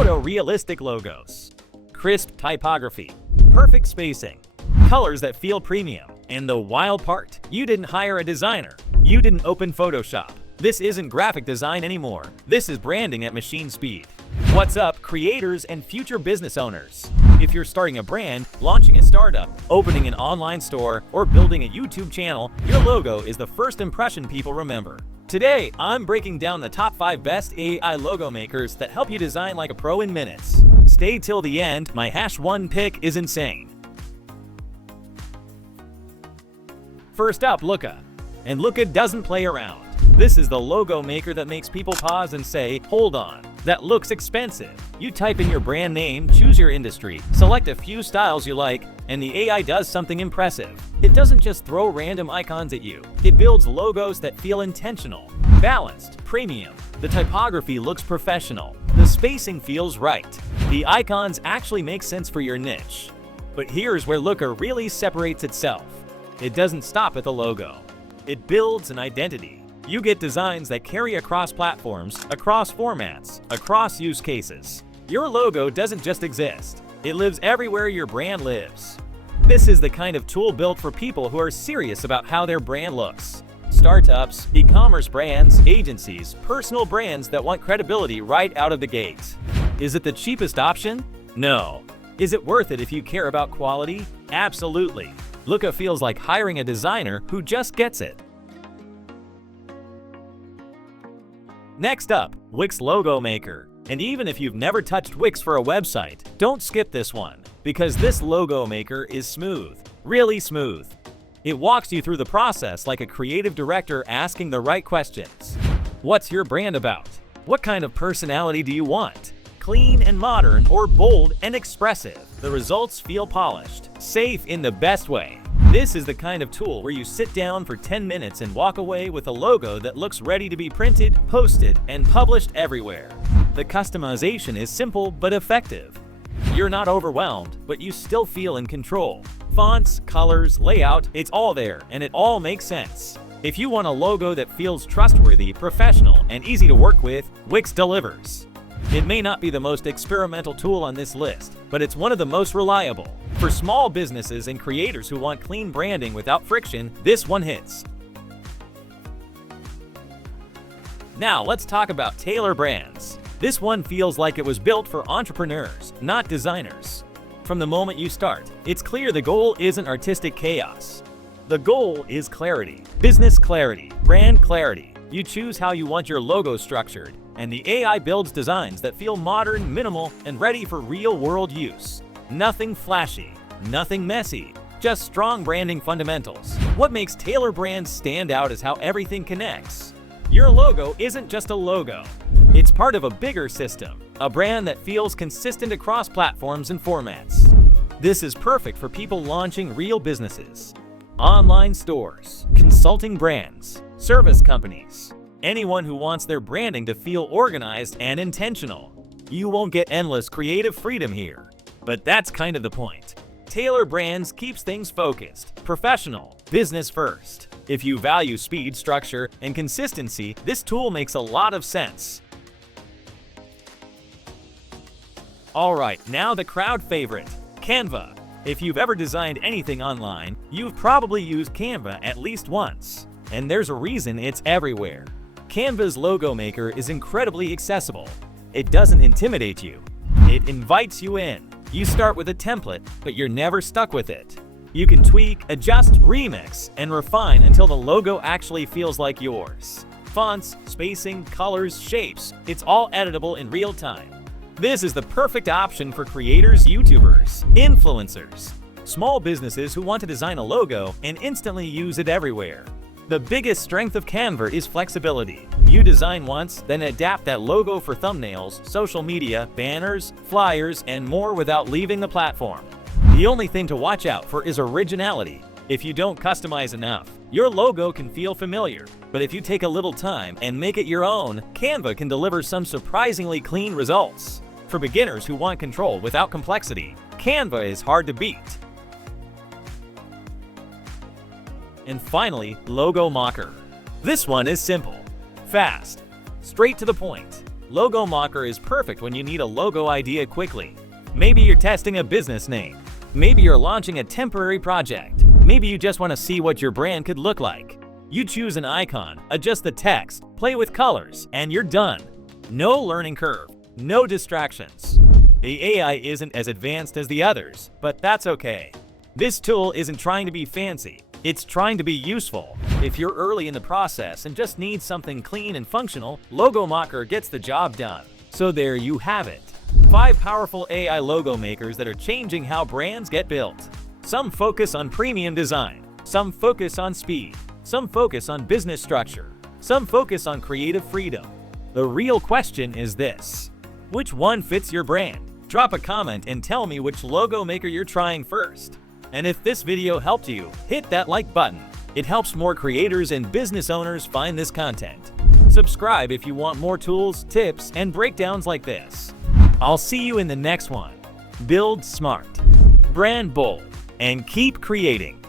Photorealistic logos, crisp typography, perfect spacing, colors that feel premium. And the wild part, you didn't hire a designer. You didn't open Photoshop. This isn't graphic design anymore. This is branding at machine speed. What's up, creators and future business owners? If you're starting a brand, launching a startup, opening an online store, or building a YouTube channel, your logo is the first impression people remember. Today, I'm breaking down the top 5 best AI logo makers that help you design like a pro in minutes. Stay till the end, my #1 pick is insane. First up, Looka. And Looka doesn't play around. This is the logo maker that makes people pause and say, hold on, that looks expensive. You type in your brand name, choose your industry, select a few styles you like, and the AI does something impressive. It doesn't just throw random icons at you. It builds logos that feel intentional, balanced, premium. The typography looks professional. The spacing feels right. The icons actually make sense for your niche. But here's where Looka really separates itself. It doesn't stop at the logo. It builds an identity. You get designs that carry across platforms, across formats, across use cases. Your logo doesn't just exist. It lives everywhere your brand lives. This is the kind of tool built for people who are serious about how their brand looks. Startups, e-commerce brands, agencies, personal brands that want credibility right out of the gate. Is it the cheapest option? No. Is it worth it if you care about quality? Absolutely. Looka feels like hiring a designer who just gets it. Next up, Wix Logo Maker. And even if you've never touched Wix for a website, don't skip this one, because this logo maker is smooth, really smooth. It walks you through the process like a creative director asking the right questions. What's your brand about? What kind of personality do you want? Clean and modern, or bold and expressive? The results feel polished, safe in the best way. This is the kind of tool where you sit down for 10 minutes and walk away with a logo that looks ready to be printed, posted, and published everywhere. The customization is simple but effective. You're not overwhelmed, but you still feel in control. Fonts, colors, layout, it's all there, and it all makes sense. If you want a logo that feels trustworthy, professional, and easy to work with, Wix delivers. It may not be the most experimental tool on this list, but it's one of the most reliable. For small businesses and creators who want clean branding without friction, this one hits. Now let's talk about Tailor Brands. This one feels like it was built for entrepreneurs, not designers. From the moment you start, it's clear the goal isn't artistic chaos. The goal is clarity, business clarity, brand clarity. You choose how you want your logo structured, and the AI builds designs that feel modern, minimal, and ready for real-world use. Nothing flashy, nothing messy, just strong branding fundamentals. What makes Tailor Brands stand out is how everything connects. Your logo isn't just a logo. It's part of a bigger system, a brand that feels consistent across platforms and formats. This is perfect for people launching real businesses, online stores, consulting brands, service companies, anyone who wants their branding to feel organized and intentional. You won't get endless creative freedom here, but that's kind of the point. Tailor Brands keeps things focused, professional, business first. If you value speed, structure, and consistency, this tool makes a lot of sense. Alright, now the crowd favorite, Canva. If you've ever designed anything online, you've probably used Canva at least once. And there's a reason it's everywhere. Canva's logo maker is incredibly accessible. It doesn't intimidate you. It invites you in. You start with a template, but you're never stuck with it. You can tweak, adjust, remix, and refine until the logo actually feels like yours. Fonts, spacing, colors, shapes, it's all editable in real time. This is the perfect option for creators, YouTubers, influencers, small businesses who want to design a logo and instantly use it everywhere. The biggest strength of Canva is flexibility. You design once, then adapt that logo for thumbnails, social media, banners, flyers, and more without leaving the platform. The only thing to watch out for is originality. If you don't customize enough, your logo can feel familiar. But if you take a little time and make it your own, Canva can deliver some surprisingly clean results. For beginners who want control without complexity, Canva is hard to beat. And finally, Logo Maker. This one is simple, fast, straight to the point. Logo Maker is perfect when you need a logo idea quickly. Maybe you're testing a business name. Maybe you're launching a temporary project. Maybe you just want to see what your brand could look like. You choose an icon, adjust the text, play with colors, and you're done. No learning curve, no distractions. The AI isn't as advanced as the others, but that's okay. This tool isn't trying to be fancy, it's trying to be useful. If you're early in the process and just need something clean and functional, Logo Maker gets the job done. So there you have it. 5 powerful AI logo makers that are changing how brands get built. Some focus on premium design, some focus on speed, some focus on business structure, some focus on creative freedom. The real question is this: which one fits your brand? Drop a comment and tell me which logo maker you're trying first. And if this video helped you, hit that like button. It helps more creators and business owners find this content. Subscribe if you want more tools, tips, and breakdowns like this. I'll see you in the next one. Build smart, brand bold, and keep creating.